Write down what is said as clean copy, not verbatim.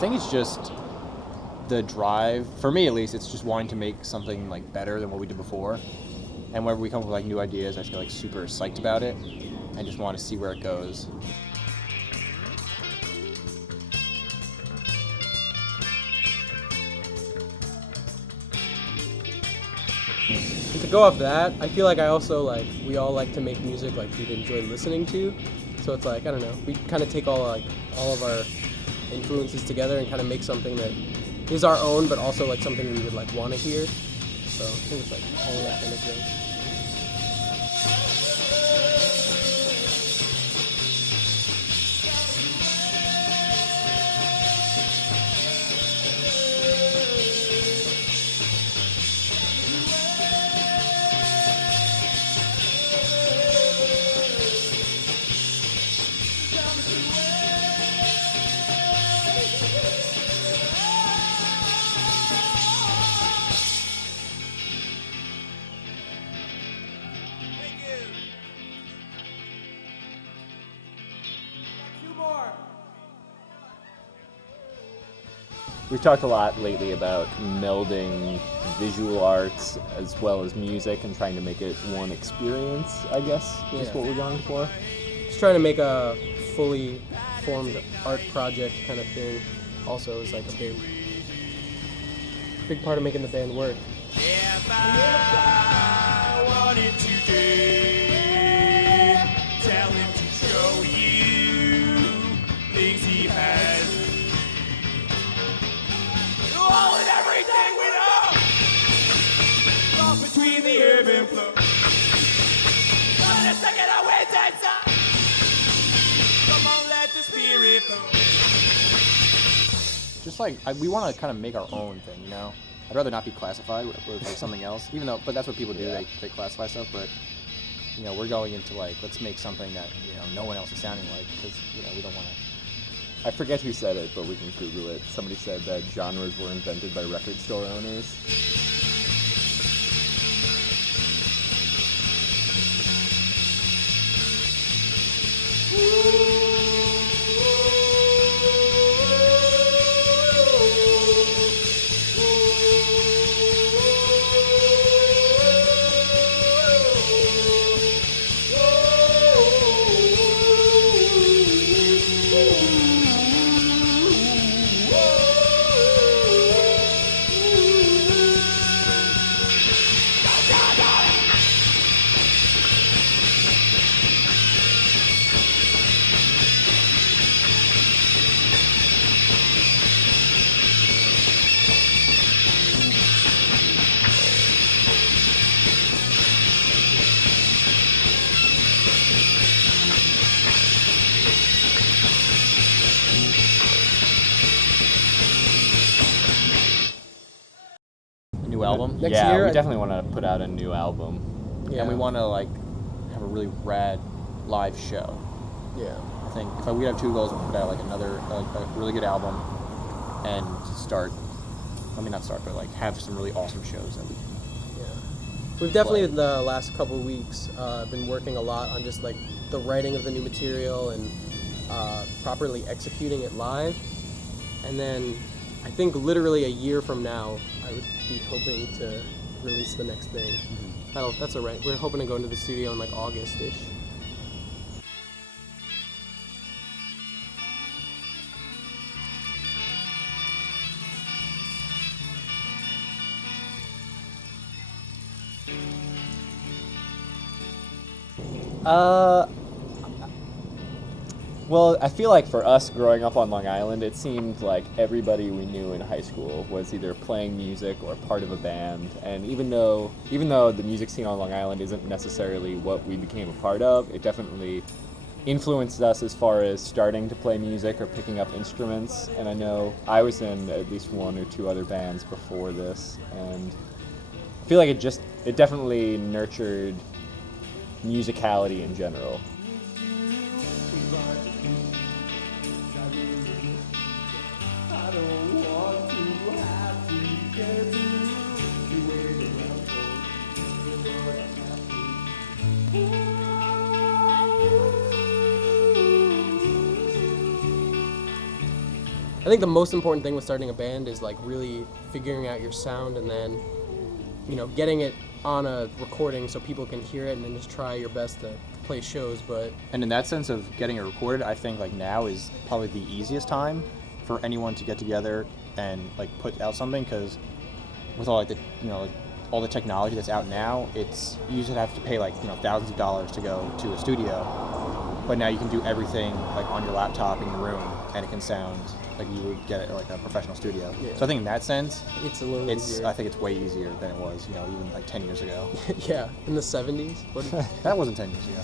think it's just the drive, for me at least, it's just wanting to make something like better than what we did before. And whenever we come up with like new ideas, I just get like super psyched about it and just want to see where it goes. And to go off that, I feel like I also we all like to make music like we'd enjoy listening to. So it's like, I don't know, we kind of take all of our influences together and kind of make something that is our own, but also like something we would like want to hear. So I think it's like all of that kind of thing. We've talked a lot lately about melding visual arts as well as music and trying to make it one experience, I guess, is what we're going for. Just trying to make a fully formed art project kind of thing also is like a big part of making the band work. If I wanted today, tell him to show you things he has. All and everything we know, lost between the ebb and flow. But a second I wait inside. Come on, let the spirit flow. Just like we want to kind of make our own thing, you know. I'd rather not be classified with like something else, even though, but that's what people do. They classify stuff, but you know, we're going into like, let's make something that, you know, no one else is sounding like, because, you know, we don't want to. I forget who said it, but we can Google it. Somebody said that genres were invented by record store owners. New album. Next yeah, year, we definitely want to put out a new album. Yeah. And we want to like have a really rad live show. Yeah. I think if we'd have two goals, we'd put out like another a really good album, and start. I mean, not start, but like have some really awesome shows that we can. We've definitely in the last couple of weeks been working a lot on just like the writing of the new material and properly executing it live. And then I think literally a year from now, I would be hoping to release the next thing. That's all right. We're hoping to go into the studio in like August-ish. Well, I feel like for us growing up on Long Island, it seemed like everybody we knew in high school was either playing music or part of a band. And even though the music scene on Long Island isn't necessarily what we became a part of, it definitely influenced us as far as starting to play music or picking up instruments. And I know I was in at least one or two other bands before this, and I feel like it definitely nurtured musicality in general. I think the most important thing with starting a band is like really figuring out your sound and then, you know, getting it on a recording so people can hear it, and then just try your best to play shows. But And in that sense of getting it recorded, I think like now is probably the easiest time for anyone to get together and like put out something, because with all like the, you know, like all the technology that's out now, it's you used to have to pay like, you know, thousands of dollars to go to a studio, but now you can do everything like on your laptop in your room, and it can sound like you would get it at like a professional studio. Yeah. So I think in that sense, it's a little easier. I think it's way easier than it was, you know, even like 10 years ago. Yeah, in the 70s. What That wasn't 10 years ago.